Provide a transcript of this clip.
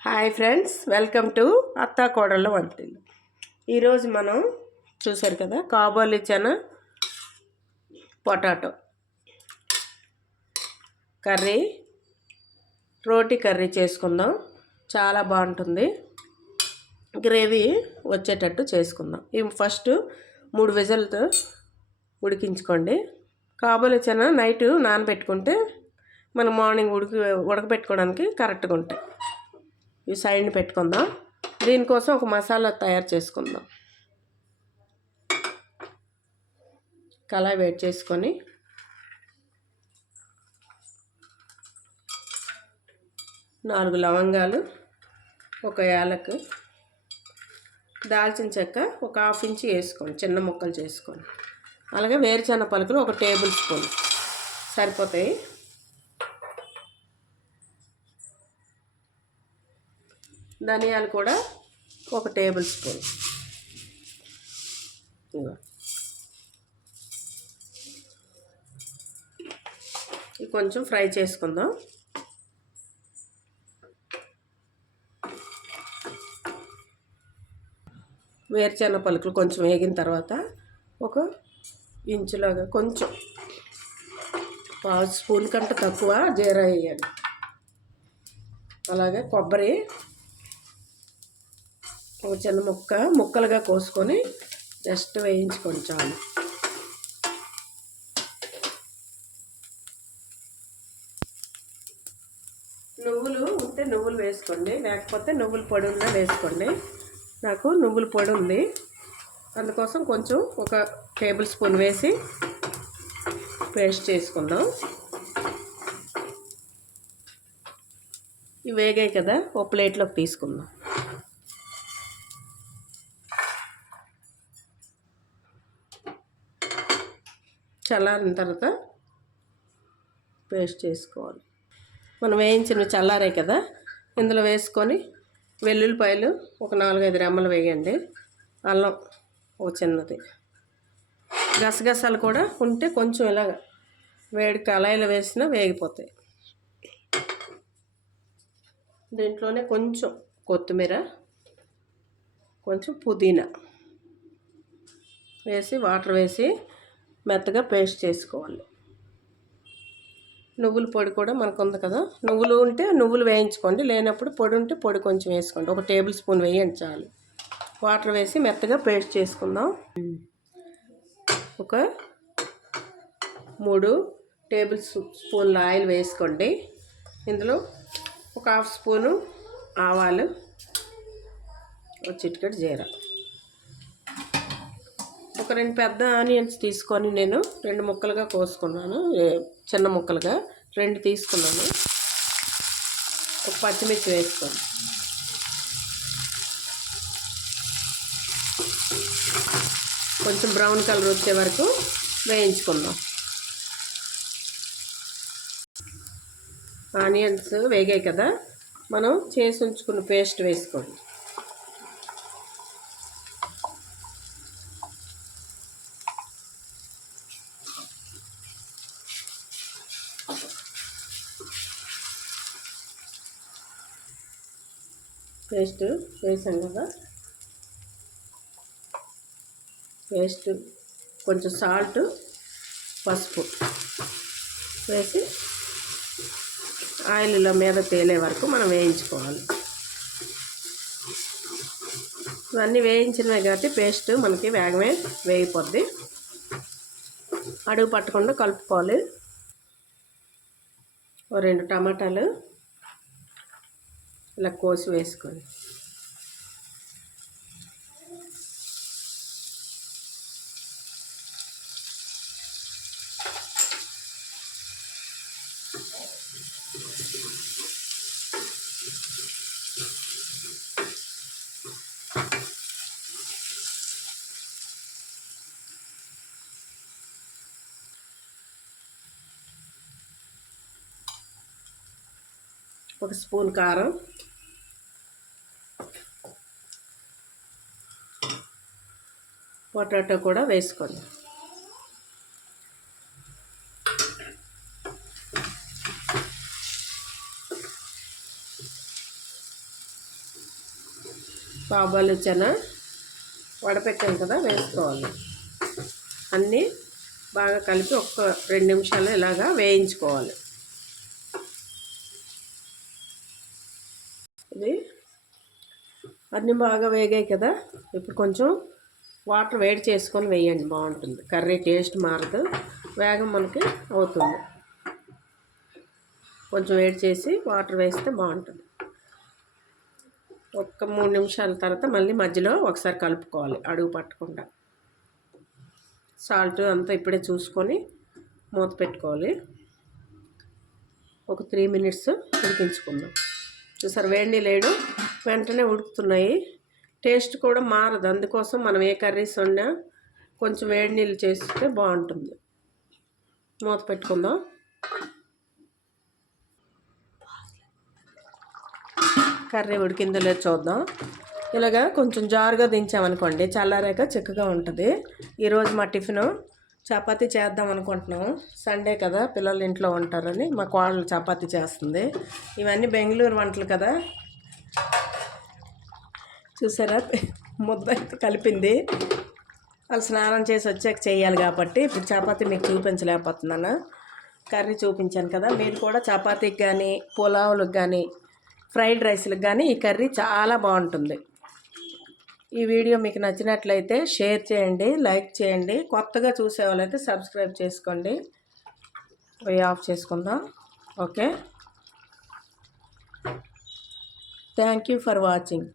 Hi friends welcome to అత్తా కోడళ్ళ వంటలు ఈరోజు మనం చూసారు కదా కాబోలి చన పొటాటో. కర్రీ రోటీ కర్రీ చేసుకుందాం. చాలా బాగుంటుంది. గ్రేవీ వచ్చేటట్టు చేసుకుందాం. ఇవి ఫస్ట్ మూడు విజలతో ఉడికించుకోండి. కాబోలి చన నైట్ నానబెట్టుకుంటే మనం మార్నింగ్ ఉడికి ఉడకబెట్టుకోవడానికి కరెక్ట్గా ఉంటాయి. ఈ సైడ్ని పెట్టుకుందాం. దీనికోసం ఒక మసాలా తయారు చేసుకుందాం. కళాయి వేడి చేసుకొని. నాలుగు లవంగాలు ఒక యాలకు దాల్చిన చెక్క ఒక హాఫ్ ఇంచ్ వేసుకోండి చిన్న ముక్కలు చేసుకోండి. అలాగే వేరుచెన్న పలుకులు ఒక టేబుల్ స్పూన్ సరిపోతాయి. ధనియాలు కూడా ఒక టేబుల్ స్పూన్. కొంచెం ఫ్రై చేసుకుందాం. వేరుచెన్న పలుకులు కొంచెం వేగిన తర్వాత ఒక ఇంచులాగా కొంచెం పావు స్పూన్ కంటే తక్కువ జీరా వేయాలి. అలాగే కొబ్బరి ఒక చిన్న ముక్క ముక్కలుగా కోసుకొని జస్ట్ వేయించుకోండి చాలు. నువ్వులు ఉంటే నువ్వులు వేసుకోండి లేకపోతే నువ్వుల పొడి ఉన్నా వేసుకోండి. నాకు నువ్వుల పొడి ఉంది. అందుకోసం కొంచెం ఒక టేబుల్ స్పూన్ వేసి పేస్ట్ చేసుకుందాం. ఇవి వేగాయి కదా ఓ ప్లేట్లోకి తీసుకుందాం. చల్లారిన తర్వాత పేస్ట్ చేసుకోవాలి. మనం వేయించిన చల్లారే కదా? ఇందులో వేసుకొని వెల్లుల్లిపాయలు ఒక నాలుగైదు రెమ్మలు వేయండి. అల్లం ఒక చిన్నది. గసగసాలు కూడా ఉంటే కొంచెం ఇలాగ వేడి కళాయిలో వేసినా వేగిపోతాయి. దీంట్లోనే కొంచెం కొత్తిమీర కొంచెం పుదీనా వేసి వాటర్ వేసి మెత్తగా పేస్ట్ చేసుకోవాలి. నువ్వుల పొడి కూడా మనకు ఉంది కదా. నువ్వులు ఉంటే నువ్వులు వేయించుకోండి. లేనప్పుడు పొడి ఉంటే పొడి కొంచెం వేసుకోండి. ఒక టేబుల్ స్పూన్ వేయండి చాలు. వాటర్ వేసి మెత్తగా పేస్ట్ చేసుకుందాం. ఒక మూడు టేబుల్ స్పూన్ల ఆయిల్ వేసుకోండి. ఇందులో ఒక హాఫ్ స్పూను ఆవాలు ఒక చిటికెట్ జీరా. ఒక రెండు పెద్ద ఆనియన్స్ తీసుకొని నేను రెండు ముక్కలుగా కోసుకున్నాను చిన్న ముక్కలుగా. రెండు తీసుకున్నాను. ఒక పచ్చిమిర్చి వేసుకోండి. కొంచెం బ్రౌన్ కలర్ వచ్చే వరకు వేయించుకుందాం. ఆనియన్స్ వేగాయి కదా. మనం చేసి ఉంచుకున్న పేస్ట్ వేసుకోండి. పేస్ట్ వేసాం కదా. పేస్ట్ కొంచెం సాల్ట్ పసుపు వేసి ఆయిల్లో మీద తేలే వరకు మనం వేయించుకోవాలి. ఇవన్నీ వేయించినవి కాబట్టి పేస్ట్ మనకి వేగమే వేగిపోద్ది. అడుగు పట్టకుండా కలుపుకోవాలి. ఓ రెండు టమాటాలు ఇలా కోసి వేసుకొని. ఒక స్పూన్ కారం. పొటాటో కూడా వేసుకోండి. పాబాలు చెన వడపెట్టాం కదా వేసుకోవాలి. అన్నీ బాగా కలిపి ఒక్క రెండు నిమిషాలు ఇలాగా వేయించుకోవాలి. ఇది అన్నీ బాగా వేగాయి కదా ఇప్పుడు కొంచెం వాటర్ వేడి చేసుకొని వేయండి బాగుంటుంది. కర్రీ టేస్ట్ మారదు వేగం మనకి అవుతుంది. కొంచెం వేడి చేసి వాటర్ వేస్తే బాగుంటుంది. ఒక్క మూడు నిమిషాల తర్వాత మళ్ళీ మధ్యలో ఒకసారి కలుపుకోవాలి అడుగు పట్టకుండా. సాల్ట్ అంతా ఇప్పుడే చూసుకొని మూత పెట్టుకోవాలి. ఒక త్రీ మినిట్స్ ఉడికించుకుందాం. చూసారు వేడి లేడు వెంటనే ఉడుకుతున్నాయి. టేస్ట్ కూడా మారదు. అందుకోసం మనం ఏ కర్రీస్ వండినా కొంచెం వేడి నీళ్ళు చేస్తే బాగుంటుంది. మూత పెట్టుకుందాం. కర్రీ ఉడికిందో లేదో చూద్దాం. ఇలాగా కొంచెం జారుగా దించామనుకోండి చల్లారాక చిక్కగా ఉంటుంది. ఈరోజు మా టిఫిన్ చపాతి చేద్దాం అనుకుంటున్నాం సండే కదా పిల్లలు ఇంట్లో ఉంటారని మా కోడలు చపాతి చేస్తుంది. ఇవన్నీ బెంగళూరు వంటలు కదా. చూసారా? ముద్ద అయితే కలిపింది. వాళ్ళు స్నానం చేసి వచ్చాక చేయాలి కాబట్టి ఇప్పుడు చపాతి మీకు చూపించలేకపోతున్నాను. కర్రీ చూపించాను కదా మీరు కూడా చపాతీకి కానీ పులావులకు కానీ ఫ్రైడ్ రైస్లకు కానీ ఈ కర్రీ చాలా బాగుంటుంది. ఈ వీడియో మీకు నచ్చినట్లయితే షేర్ చేయండి లైక్ చేయండి. కొత్తగా చూసే వాళ్ళైతే సబ్స్క్రైబ్ చేసుకోండి. పోయి ఆఫ్ చేసుకుందాం. Okay? Thank you for watching.